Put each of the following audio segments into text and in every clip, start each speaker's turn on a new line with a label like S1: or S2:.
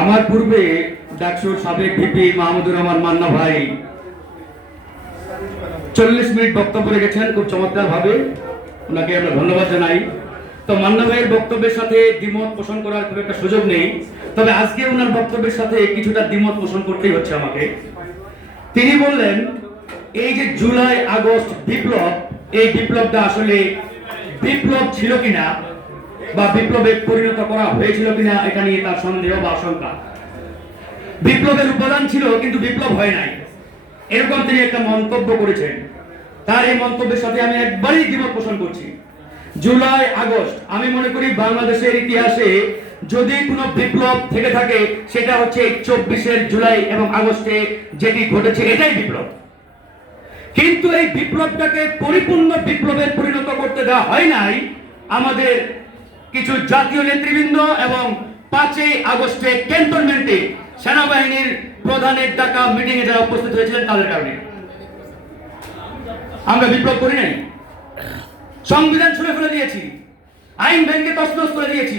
S1: আমার পূর্বে ডাকসুর সাবেক ভিপি মাহমুদুর রহমান মান্না ভাই চল্লিশ মিনিট বক্তব্য রেখেছেন খুব চমৎকার ভাবে ওনাকে আমরা ধন্যবাদ জানাই। তো মান্না ভাইয়ের বক্তব্যের সাথে দ্বিমত পোষণ করার খুব একটা সুযোগ নেই। তবে আজকে ওনার বক্তব্যের সাথে কিছুটা দ্বিমত পোষণ করতেই হচ্ছে আমাকে। তিনি বললেন, এই যে জুলাই আগস্ট বিপ্লব, এই বিপ্লবটা আসলে বিপ্লব ছিল কিনা বা বিপ্লবে পরিণত করা হয়েছিল কিনা এটা নিয়ে তার সন্দেহ বা আশঙ্কা। বিপ্লবের উপাদান ছিল, কিন্তু বিপ্লব হয় নাই। এরকম তিনি একটা মন্তব্য করেছেন। তার এই মন্তব্যের সাথে আমি একবারই দ্বিমত পোষণ করছি। জুলাই, আগস্ট, আমি মনে করি বাংলাদেশের ইতিহাসে যদি কোনো বিপ্লব থেকে থাকে, সেটা হচ্ছে চব্বিশের জুলাই এবং আগস্টে যেটি ঘটেছে, এটাই বিপ্লব। কিন্তু এই বিপ্লবটাকে পরিপূর্ণ বিপ্লবের পরিণত করতে দেওয়া হয় নাই আমাদের কিছু জাতীয় নেতৃবৃন্দ এবং পাঁচই আগস্টে ক্যান্টনমেন্টে সেনাবাহিনীর প্রধানের ডাকা মিটিং এ যারা উপস্থিত হয়েছিলেন তাদের কারণে। আমরা বিপ্লব করি নাই। সংবিধান ছুঁড়ে ফেলে দিয়েছি। আইন ভেঙে তসনস করে দিয়েছি।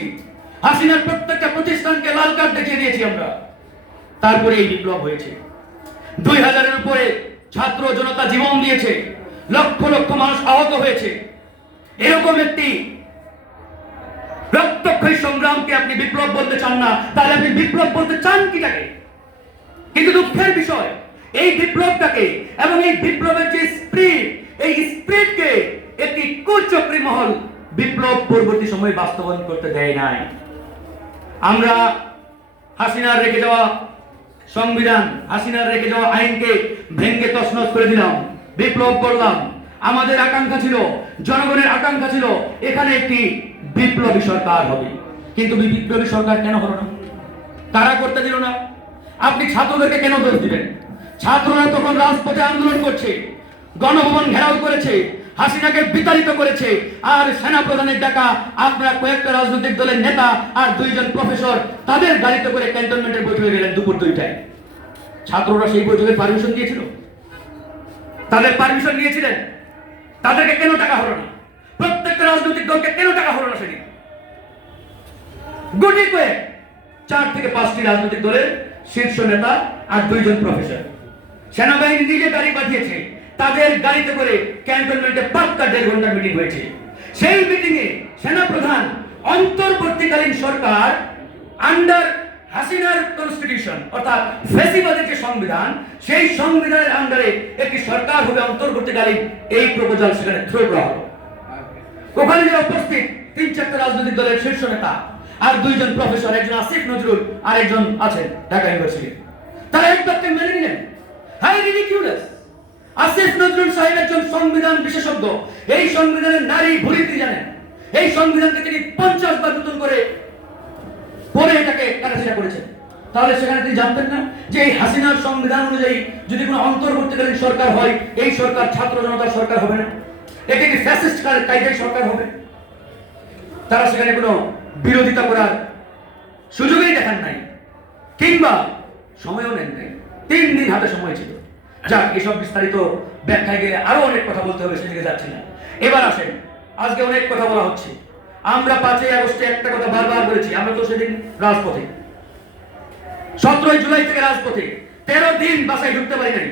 S1: হাসিনার প্রত্যেকটা প্রতিষ্ঠানকে লাল কার্ড দেখিয়ে দিয়েছি আমরা। তারপরে এই বিপ্লব হয়েছে। দুই হাজারের উপরে ছাত্র জনতা জীবন দিয়েছে। লক্ষ লক্ষ মানুষ আহত হয়েছে। এরকম একটি রক্তক্ষয়ী সংগ্রামকে আপনি বিপ্লব বলতে চান না, তাহলে আপনি বিপ্লব বলতে চান কিটাকে? কিন্তু দুঃখের বিষয়, এই বিপ্লবটাকে এবং এই বিপ্লবের যে স্প্রিট এই স্প্রিটকে একটি কুচক্রী মহল বিপ্লব পরবর্তী সময়ে বাস্তবায়ন করতে দেয় নাই। আমরা হাসিনার রেখে যাওয়া সংবিধান, হাসিনার রেখে যাওয়া আইনকে ভেঙ্গে তছনছ করে দিলাম, বিপ্লব করলাম। আমাদের আকাঙ্ক্ষা ছিল, জনগণের আকাঙ্ক্ষা ছিল, এখানে একটি বিপ্লবী সরকার হবে। কিন্তু বিপ্লবী সরকার কেন হলো না? তারা করতে দিল না? আপনি ছাত্রদেরকে কেন দোষ দিবেন? ছাত্ররা তখন রাজপথে আন্দোলন করছে, গণভবন ঘেরাও করেছে, হাসিনাকে বিতাড়িত করেছে, আর সেনা প্রধানের ডাকা আপনারা কয়েকটা রাজনৈতিক দলের নেতা আর দুইজন প্রফেসর তাদের গাড়িতে করে ক্যান্টনমেন্টের বৈঠকে গেলেন দুপুর দুইটায়। ছাত্ররা সেই বৈঠকে পারমিশন দিয়েছিল? তাদের পারমিশন নিয়েছিলেন? তাদেরকে কেন টাকা হলো না? রাজনৈতিক দলকে কেন টাকা হলো না সেদিন? গুটি কয়েক চার থেকে পাঁচটি রাজনৈতিক দলের শীর্ষ নেতা আর দুইজন প্রফেসর সেনাবাহিনী নিজে গাড়ি পাঠিয়েছে। তাদের গাড়িতে করে ক্যান্টনমেন্টে পাক্কা দেড় ঘণ্টা মিটিং হয়েছে। সেই মিটিং এ সেনা প্রধান অন্তর্বর্তীকালীন সরকার আন্ডার হাসিনার কনস্টিটিউশন অর্থাৎ ফেসিবাদের যে সংবিধান, সেই সংবিধানের আন্ডারে একটি সরকার হবে অন্তর্বর্তীকালীন। এই প্রপোজাল সেখানে থ্রো করা হলো ওখানে যে উপস্থিত তিন চারটা রাজনৈতিক দলের শীর্ষ নেতা আর দুইজন প্রফেসর, একজন আসিফ, নজরুল আর একজন আছেন ঢাকা ইউনিভার্সিটি। তারা এক বাক্যে মেনে নিলেন। হাই রিডিকিউলাস আসিফ, নজরুল সাহেব একজন সংবিধান বিশেষজ্ঞ। এই সংবিধানের নারী ভূরিতি জানেন। এই সংবিধানকে তিনি পঞ্চাশ বার নতুন করে পরে এটাকে কাটাছিটা করেছেন। তাহলে সেখানে তিনি জানতেন না যে এই হাসিনার সংবিধান অনুযায়ী যদি কোনো অন্তর্বর্তীকালীন সরকার হয়, এই সরকার ছাত্র জনতার সরকার হবে না? এটা একটি ফ্যাসিস্ট কায়দায় সরকার হবে। তারা সেখানে কোনো বিরোধিতা করার সুযোগই দেখান নাই, কিংবা সময়ও নেন নাই। তিন দিন হাতে সময় ছিল। যাক, এসব বিস্তারিত ব্যাখ্যায় গেলে আরও অনেক কথা বলতে হবে, সেদিকে যাচ্ছি না। এবার আসেন, আজকে অনেক কথা বলা হচ্ছে। আমরা পাঁচই আগস্টে একটা কথা বারবার বলেছি, আমরা তো সেদিন রাজপথে। সতেরোই জুলাই থেকে রাজপথে। তেরো দিন বাসায় ঢুকতে পারি নাই।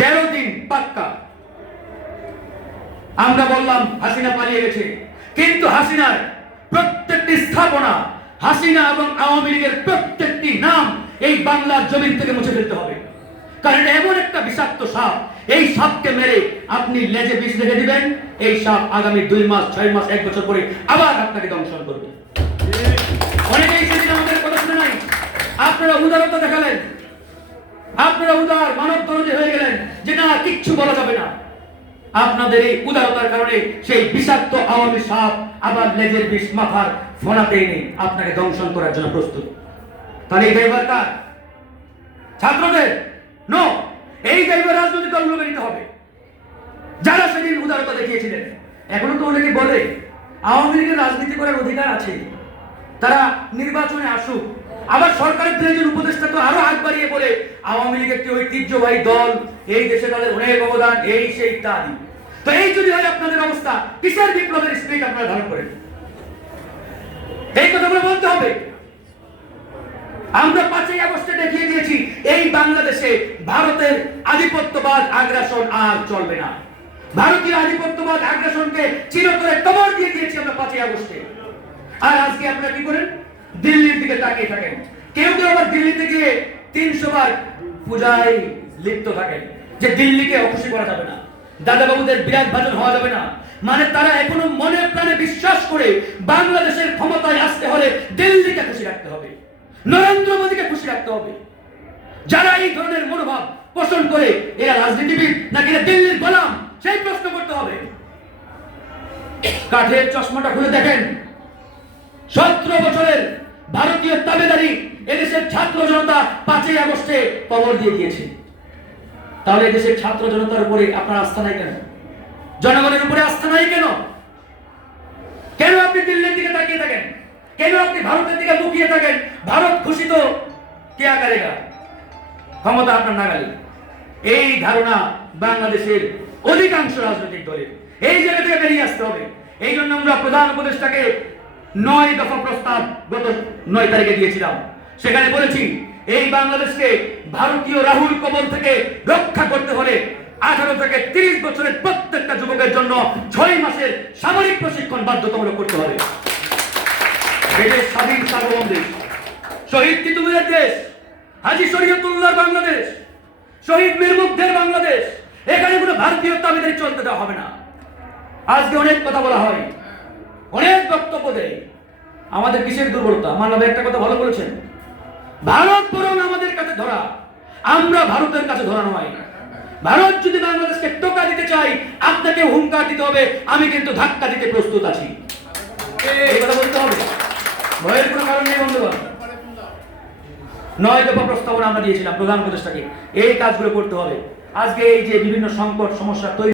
S1: তেরো দিন পাক্কা। আমরা বললাম, হাসিনা পালিয়ে গেছে। কিন্তু হাসিনার প্রত্যেকটি স্থাপনা, হাসিনা এবং আওয়ামী লীগের প্রত্যেকটি নাম এই বাংলার জমিন থেকে মুছে ফেলতে হবে। কারণ এমন একটা বিষাক্ত সাপ। এই সাপকে মেরে আপনি লেজে বিষ রেখে দিবেন, এই সাপ আগামী দুই মাস, ছয় মাস, এক বছর পরে আবার আপনাকে দংশন করবে। অনেকেই সেদিন আমাদের কথা শুনে নাই। আপনারা উদারতা দেখালেন। আপনারা উদার মানব দরজে হয়ে গেলেন যে না কিচ্ছু বলা যাবে না। আপনাদের এই উদারতার কারণে সেই বিষাক্ত আওয়ামী সাপ আবার লেজের বিষ মাথার ফোনাতে এনে আপনাকে দংশন করার জন্য প্রস্তুত। তাহলে এই ড্রাইভার কার? ছাত্রদের? নো এই ড্রাইভার রাজনৈতিক দলগুলোকে নিতে হবে। যারা সেদিন উদারতা দেখিয়েছিলেন, এখনও তো অনেকে বলে, আওয়ামী লীগের রাজনীতি করার অধিকার আছে। তারা নির্বাচনে আসুক। আবার সরকারের প্রয়োজন উপদেষ্টা তো আরও হাত বাড়িয়ে বলে, আওয়ামী লীগ একটি ঐতিহ্যবাহী দল এই দেশে তাদের অনেক অবদান, এই সেই ইত্যাদি তো এই যদি হয় আপনাদের অবস্থা, কিসের বিপ্লবের স্পিরিট আপনারা ধারণ করেন? এই কথাগুলো বলতে হবে। আমরা পাঁচই আগস্টে দেখিয়ে দিয়েছি, এই বাংলাদেশে ভারতের আধিপত্যবাদ, আগ্রাসন আর চলবে না। ভারতীয় আধিপত্যবাদ, আগ্রাসনকে চিরতরে কবর দিয়ে দিয়েছি আমরা পাঁচই আগস্টে। আর আজকে আপনারা কি করেন? দিল্লির দিকে তাকিয়ে থাকেন। কেউ কেউ আবার দিল্লিতে গিয়ে তিনশো বার পূজায় লিপ্ত থাকেন যে দিল্লিকে অখুশি করা যাবে না। দাদা বাবুদের বিরাট ভাজন হওয়া যাবে না। মানে তারা এখনও মনে প্রাণে বিশ্বাস করে বাংলাদেশের ক্ষমতায় আসতে হলে দিল্লিকে খুশি রাখতে হবে, নরেন্দ্র মোদীকে খুশি রাখতে হবে। যারা এই ধরনের মনোভাব পোষণ করে, এরা রাজনীতিবিদ নাকি দিল্লির গোলাম, সেই প্রশ্ন করতে হবে। কাঠের চশমাটা খুলে দেখেন। সতেরো বছরের ভারতীয় তাবেদারি এদেশের ছাত্র জনতা পাঁচই আগস্টে কবর দিয়ে দিয়েছে। তাহলে দেশের ছাত্র জনতার উপরে আপনার আস্থা নাই কেন? জনগণের উপরে আস্থা নাই কেন? কেন আপনি দিল্লির দিকে তাকিয়ে থাকেন? কেন আপনি ভারতের দিকে মুখিয়ে থাকেন? ভারত খুশি তো কে আকারেগা ক্ষমতা আপনার নাগালে। এই ধারণা বাংলাদেশের অধিকাংশ রাজনৈতিক দলের। এই জায়গা থেকে বেরিয়ে আসতে হবে। এই জন্য আমরা প্রধান উপদেষ্টাকে নয় দফা প্রস্তাব গত নয় তারিখে দিয়েছিলাম। সেখানে বলেছি, এই বাংলাদেশকে ভারতীয় রাহুল কবল থেকে রক্ষা করতে হলে আঠারো থেকে তিরিশ বছরের প্রত্যেকটা যুবকের জন্য ছয় মাসের সামরিক প্রশিক্ষণ বাধ্যতামূলক করতে হবে। স্বাধীন সার্বভৌম দেশ। শহীদ তিতুমিরের দেশ, হাজি শরীয়তুল্লাহর বাংলাদেশ, শহীদ মীর মুগ্ধের বাংলাদেশ, এখানে কোনো ভারতীয় তাবেদারি চলতে দেওয়া হবে না। আজকে অনেক কথা বলা হয়, অনেক বক্তব্য দেয়। আমাদের কিসের দুর্বলতা? মানব একটা কথা ভালো বলেছেন। ভারত বরং আমাদের কাছে ধরা। আমরা ভারতের কাছে ধরা নয়। ভারত যদি বাংলাদেশকে টোকা দিতে চাই আপনাকে হুঙ্কার দিতে হবে, আমি কিন্তু ধাক্কা দিতে প্রস্তুত আছি। কথা বলতে হবে। ভয়ের কোনো কারণ নেই, বন্ধুগণ। নয় দফা প্রস্তাবনা আমরা দিয়েছিলাম প্রধান উপদেষ্টাকে। এই কাজগুলো করতে হবে। আজকে এই যে বিভিন্ন সংকট, সমস্যা তৈরি